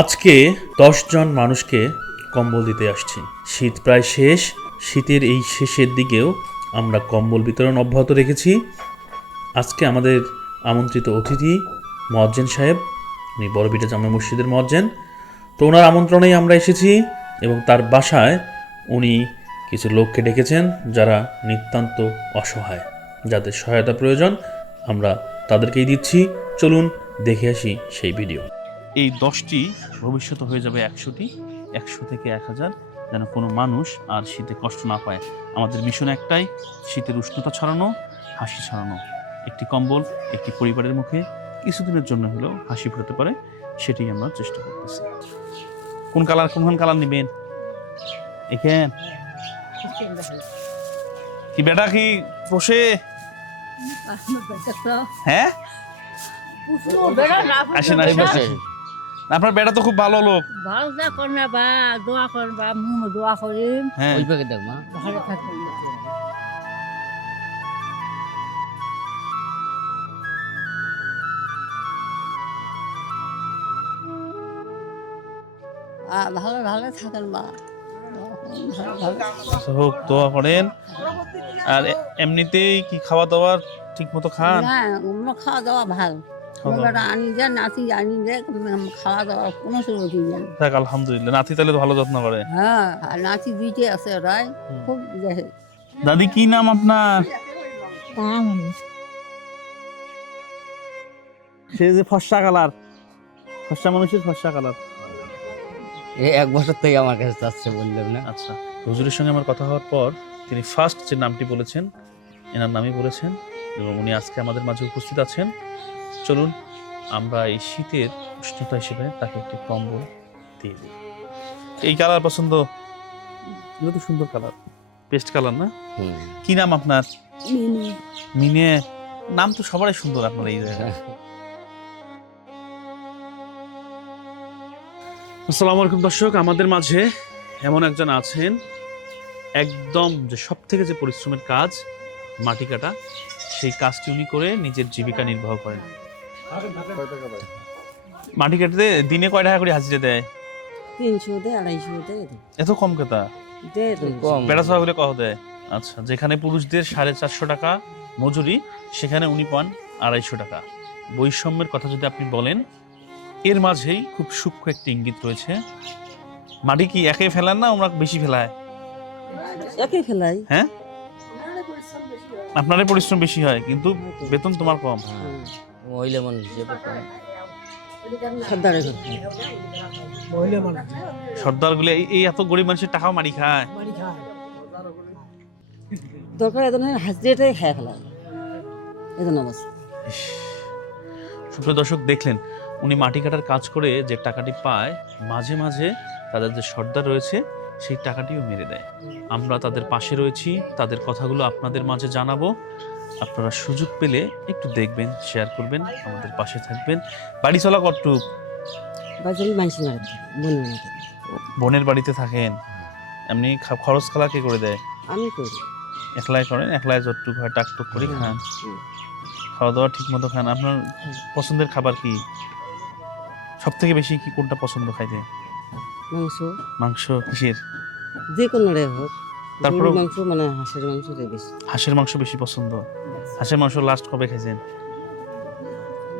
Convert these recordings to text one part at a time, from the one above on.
আজকে 10 জন মানুষকে কম্বল দিতে আসছি। শীত প্রায় শেষ। শীতের এই শেষের দিকেও আমরা কম্বল বিতরণ অব্যাহত রেখেছি। আজকে আমাদের আমন্ত্রিত অতিথি মুয়াজ্জিন সাহেব, উনি বড়বিটা জামে মসজিদের মুয়াজ্জিন। তো ওনার আমন্ত্রণেই আমরা এসেছি এবং তার বাসায় উনি কিছু লোককে ডেকেছেন যারা নিতান্ত অসহায়, যাদের সহায়তা প্রয়োজন। আমরা তাদেরকেই দিচ্ছি। চলুন দেখে আসি সেই ভিডিও। এই 10টি ভবিষ্যতে হয়ে যাবে 100টি, 100 থেকে 1000, যেন কোনো মানুষ আর শীতে কষ্ট না পায়। আমাদের মিশন একটাই, শীতের উষ্ণতা ছড়ানো, হাসি ছড়ানো। একটি কম্বল একটি পরিবারের মুখে কিছুদিনের জন্য হলেও হাসি ফোটাতে পারে, সেটাই আমরা চেষ্টা করতেছি। কোন কালার নেবেন? এখান কি বেটা কি পোষে? হ্যাঁ, আসেন আসেন। আপনার বেটা তো খুব ভালো লোক। ভালো যা করনা বা দোয়া করবা, মুহ দোয়া করিম। হ্যাঁ, ওই প্যাকেট দেখ মা। ভালো থাকবেন। ভালো ভালো থাকেন বা হোক, দোয়া করেন। আর এমনিতেই কি খাওয়া দাওয়ার ঠিক মতো খান? না, আমরা খাওয়া দাওয়া ভালো। আমরা আনি যা নাতি আনি যে খাওয়া দাওয়া কোনো সুবিধা নেই। থাক, আলহামদুলিল্লাহ। নাতি তাহলে তো ভালো যত্ন করে। হ্যাঁ, আর নাতি দুইটে আছে রায় খুব দেখে। দাদি কি নাম আপনার? সে যে ফর্সা কালার, ফর্সা মানুষের ফর্সা কালার। এই 1 বছর থেকে আমার কাছে চাচ্ছে বললাম না। আচ্ছা, হুজুরের সঙ্গে আমার কথা হওয়ার পর তিনি ফার্স্ট যে নামটি বলেছেন, এনার নামই বলেছেন এবং উনি আজকে আমাদের মাঝে উপস্থিত আছেন। চলুন আমরা এই শীতের উষ্ণতা হিসেবে তাকে একটি কম্বল দিয়ে দিই। এই কালার পছন্দ? এগুলো তো সুন্দর কালার, পেস্ট কালার না? কি নাম আপনার? মিনে। নাম তো সবারই সুন্দর আপনার এই জায়গায়। আসসালামু আলাইকুম দর্শক, আমাদের মাঝে এমন একজন আছেন একদম যে সব থেকে যে পরিশ্রমের কাজ মাটি কাটা, সেই কাজটি উনি করে নিজের জীবিকা নির্বাহ করেন। মাটি কাটতে দিনে কয় টাকা করে হাজিরা দেয়? 300 দেয়, 250 দেয়। এত কম কেতা? দেয় তো। কম। বেড়া ছাগলে কত দেয়? আচ্ছা, যেখানে পুরুষদের 450 টাকা মজুরি, সেখানে উনি পান 250 টাকা। বৈষম্যের কথা যদি আপনি বলেন, এর মাঝেই খুব সূক্ষ্ম একটি ইঙ্গিত রয়েছে। মাটি কি একে ফেলান না ওরা বেশি ফেলায়? একে ফেলাই। হ্যাঁ, আপনারই পরিশ্রম বেশি হয় কিন্তু বেতন তোমার কম। মহিলা মানুষ হিসেবে কম। সর্দারে সর্দার গুলো এই এত গরিব মানুষের টাকাও মারি খায়। দরকার এত হাজিরাটাই খেয়ে ফেলাই এজন অবস্থা। সুপ্রিয় দর্শক, দেখলেন উনি মাটি কাটার কাজ করে যে টাকাটি পায়, মাঝে মাঝে তাদের যে সর্দার রয়েছে সেই টাকাটিও মেরে দেয়। আমরা তাদের পাশে রয়েছি, তাদের কথাগুলো আপনাদের মাঝে জানাবো। আপনারা সুযোগ পেলে একটু দেখবেন, শেয়ার করবেন, আমাদের পাশে থাকবেন। বাড়ি চলা কটুক? বাজারে মাইসি মারে মনে না। বোনের বাড়িতে থাকেন? এমনি খরচ খালা কে করে দেয়? আমি করি। একলাই করেন? একলাই যতটুকু হয় টাকটুক করে খান? খাওয়া দাওয়া ঠিক মতো খান? আপনার পছন্দের খাবার কি? সব থেকে বেশি কি কোনটা পছন্দ খাইতে? মাংস। মাংস কিসের? যে কোনো রে হোক। তারপরে গরুর মাংস মানে হাঁসের মাংস বেশি। হাঁসের মাংস বেশি পছন্দ। হাঁসের মাংস লাস্ট কবে খাইছেন?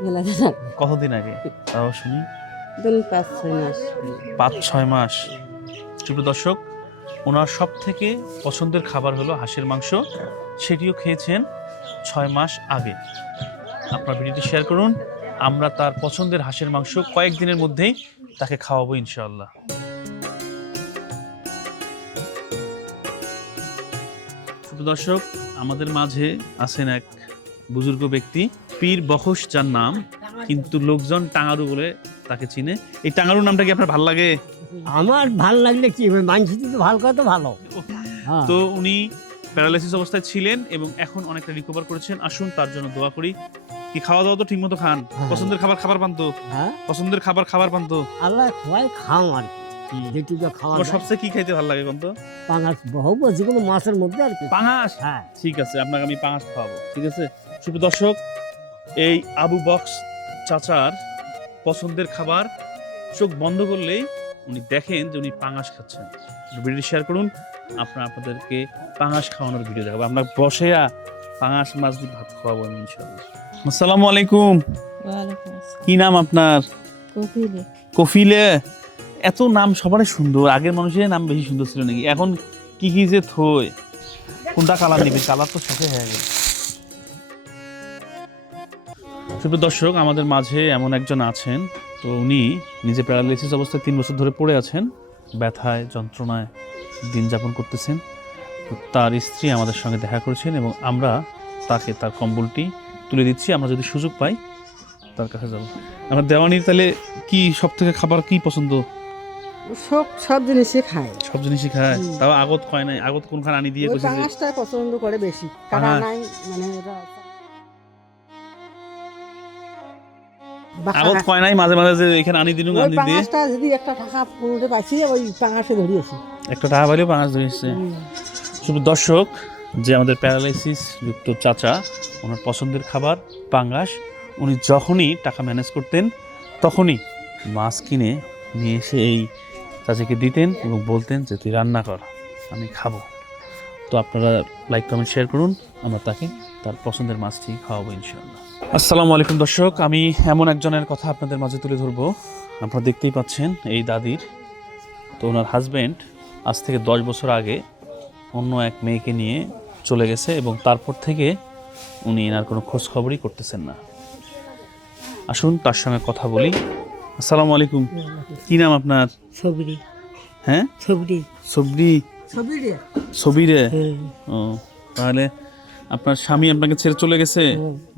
মেলা দিন আগে। কতদিন আগে তাও শুনি? 5-6 মাস। 5-6 মাস। সুপ্রিয় দর্শক, ওনার সব থেকে পছন্দের খাবার হলো হাঁসের মাংস। সেটিও খেয়েছেন 6 মাস আগে। আপনার ভিডিওটি শেয়ার করুন, আমরা তার পছন্দের হাঁসের মাংস কয়েকদিনের মধ্যেই তাকে খাওয়াবো ইনশাআল্লাহ। সুপ্রিয় দর্শক, আমাদের মাঝে আছেন এক বুজুর্গ ব্যক্তি, পীর বখশ যার নাম, কিন্তু লোকজন টাঙ্গারু বলে তাকে চিনে। এই টাঙ্গারু নামটা কি আপনার ভালো লাগে? আমার ভাল লাগলে কি হবে, মানুষ তো ভালো কথা তো ভালো। তো উনি প্যারালাইসিস অবস্থায় ছিলেন এবং এখন অনেকটা রিকভার করেছেন। আসুন তার জন্য দোয়া করি। কি খাওয়া দাওয়া তো ঠিক মতো খান? পছন্দের খাবার পান তো? হ্যাঁ, পছন্দের খাবার পান তো? আল্লাহ খোয়াই খাও আর কি, যেটুকু খাওয়া তোমার যায়। সবচেয়ে কি খাইতে ভালো লাগে কোন তো? পাঙাশ বহু যে কোনো মাছের মধ্যে আর কি। পাঙাশ? হ্যাঁ, ঠিক আছে, আপনাকে আমি পাঙাশ খাওয়াবো। ঠিক আছে সুপ্রিয় দর্শক, এই আবু বক্স চাচার পছন্দের খাবার চোখ বন্ধ করলেই উনি দেখেন যে উনি পাঙাশ খাচ্ছেন। ভিডিও শেয়ার করুন, আপনাদেরকে পাঙাশ খাওয়ানোর ভিডিও দেখাবো। আমরা বসে পাঙাশ মাছ দিয়ে ভাত খাওয়াবো ইনশাআল্লাহ। আসসালামু আলাইকুম। কি নাম আপনার? কফিলে। এত নাম সবারই সুন্দর, আগের মানুষের নাম বেশি সুন্দর ছিল নাকি? এখন কি কি যে থই, কোনটা কালার নিবে? কালার তো শেষে হয়ে গেল। সুপ্রিয় দর্শক, আমাদের মাঝে এমন একজন আছেন, তো উনি নিজে প্যারালাইসিস অবস্থায় 3 বছর ধরে পড়ে আছেন, ব্যথায় যন্ত্রণায় দিন যাপন করতেছেন। তো তার স্ত্রী আমাদের সঙ্গে দেখা করেছেন এবং আমরা তাকে তার কম্বলটি তুলে দিচ্ছি। আমরা যদি সুযোগ পাই তার কাছে যাব। আমার দেওয়ানির তাহলে কি সব থেকে খাবার কি পছন্দ? সব জিনিসই খায়। সব জিনিসই খায়, তাও আগত খায় নাই। আগত কোনখান আনি দিয়ে ওই কইছে যে পাঙাশটা পছন্দ করে বেশি, কারণ পাঙাশ। নাই মানে ওরা আগত খায় নাই, মাঝে মাঝে যে এখানে আনি দিলুম ওই আনি দিয়ে পাঙাশটা যদি একটা টাকা পুরোটা পাইছি, ওই পাঙাশে ধরিয়েছি। একটা টাকা পাইলেও পাঙাশ ধরেছে। শুধু দর্শক, যে আমাদের প্যারালাইসিস যুক্ত চাচা, ওনার পছন্দের খাবার পাঙ্গাস। উনি যখনই টাকা ম্যানেজ করতেন তখনই মাছ কিনে নিয়ে এসে এই চাচাকে দিতেন এবং বলতেন যে তুই রান্না কর, আমি খাবো। তো আপনারা লাইক কমেন্ট শেয়ার করুন, আমরা তাকে তার পছন্দের মাছটি খাওয়াবো ইনশাআল্লাহ। আসসালামু আলাইকুম দর্শক, আমি এমন একজনের কথা আপনাদের মাঝে তুলে ধরবো। আপনারা দেখতেই পাচ্ছেন এই দাদির, তো ওনার হাজব্যান্ড আজ থেকে 10 বছর আগে অন্য এক মেয়েকে নিয়ে চলে গেছে এবং তারপর থেকে উনি এনার কোনো খোঁজ খবরই করতেছেন না। আসুন তার সঙ্গে কথা বলি। আসসালামু আলাইকুম। কি নাম আপনার? ছবরি হ্যাঁ, ছবরি সবরি ছবিরে সবিরে। ও, তাহলে আপনার স্বামী আপনাকে ছেড়ে চলে গেছে?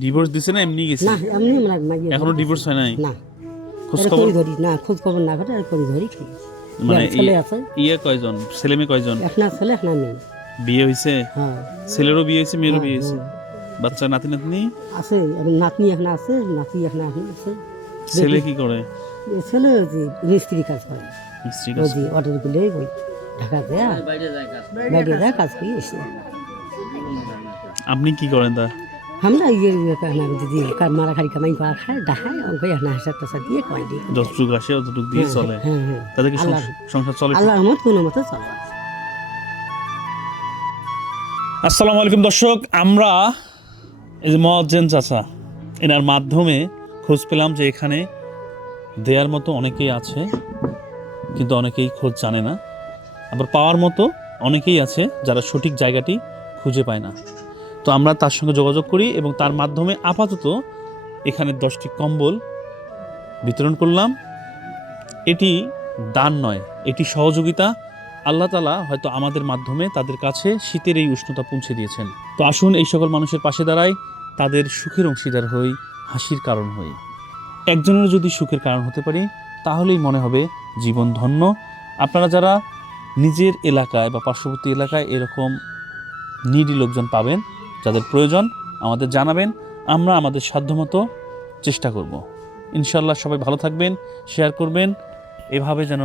ডিভোর্স দিছে না এমনি গেছে? না এমনি মানে এখনো ডিভোর্স হয় নাই? না খোঁজ এটা খবর করি ধরি না, খোঁজ খবর না করে আর করি ধরি খাই। মানে ছেলে আছে, ইয়ে কয়জন? ছেলে মেয়ে কয়জন? একটা ছেলে একটা মেয়ে। বিয়ে হয়েছে? হ্যাঁ ছেলেরও বিয়ে হয়েছে, মেয়েরও হ্যাঁ, বিয়ে হয়েছে। বাচ্চা নাতি নাতনি আছে, এখন নাতনি এখন আছে, নাতি এখন আছে। ছেলে কি করে? এ ছেলে ওই যে মিস্ত্রি কাজ করে, মিস্ত্রি ওই কাজ। যে অটোর গুলো ওই ঢাকাতে বাইরে যায় কাজ। বাইরে যায় কাজ করে এসে। আপনি কি করেন তা? আমরা ইয়ে যদি মারা খালি কামাই করা খায় ডাকায় অঙ্ক এখন হাসার টাসা দিয়ে কামাই দিই। যতটুকু আসে অতটুকু দিয়ে চলে। হ্যাঁ হ্যাঁ, তাদের কি আল্লাহ সংসার চলে? আল্লাহ রহমত কোনো মতো চলে। আসসালামু আলাইকুম দর্শক, আমরা এই যে মহাজ্জেন চাচা, এনার মাধ্যমে খোঁজ পেলাম যে এখানে দেয়ার মতো অনেকেই আছে, কিন্তু অনেকেই খোঁজ জানে না। আবার পাওয়ার মতো অনেকেই আছে যারা সঠিক জায়গাটি খুঁজে পায় না। তো আমরা তার সঙ্গে যোগাযোগ করি এবং তার মাধ্যমে আপাতত এখানে 10টি কম্বল বিতরণ করলাম। এটি দান নয়, এটি সহযোগিতা। আল্লাহ তাআলা হয়তো আমাদের মাধ্যমে তাদের কাছে শীতের এই উষ্ণতা পৌঁছে দিয়েছেন। তো আসুন এই সকল মানুষের পাশে দাঁড়াই, তাদের সুখের অংশীদার হই, হাসির কারণ হই। একজনের যদি সুখের কারণ হতে পারি তাহলেই মনে হবে জীবন ধন্য। আপনারা যারা নিজের এলাকায় বা পার্শ্ববর্তী এলাকায় এরকম নিডি লোকজন পাবেন, যাদের প্রয়োজন, আমাদের জানাবেন। আমরা আমাদের সাধ্যমতো চেষ্টা করব। ইনশাআল্লাহ সবাই ভালো থাকবেন, শেয়ার করবেন, এভাবে যেন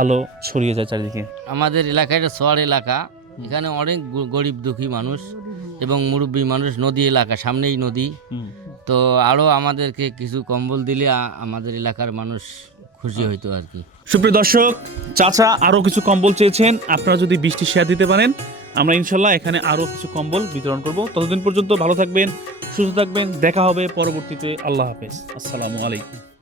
আলো ছড়িয়ে যায় চারিদিকে। আমাদের এলাকায় এটা শহর এলাকা, এখানে অনেক গরিব দুঃখী মানুষ এবং মুরব্বী মানুষ, নদী এলাকা, সামনেই নদী। তো আরও আমাদেরকে কিছু কম্বল দিলে আমাদের এলাকার মানুষ খুশি হইতো আর কি। সুপ্রিয় দর্শক, চাচা আরও কিছু কম্বল চেয়েছেন, আপনারা যদি 20টি শেয়ার দিতে পারেন আমরা ইনশাল্লাহ এখানে আরও কিছু কম্বল বিতরণ করব। ততদিন পর্যন্ত ভালো থাকবেন, সুস্থ থাকবেন, দেখা হবে পরবর্তীতে। আল্লাহ হাফেজ, আসসালামু আলাইকুম।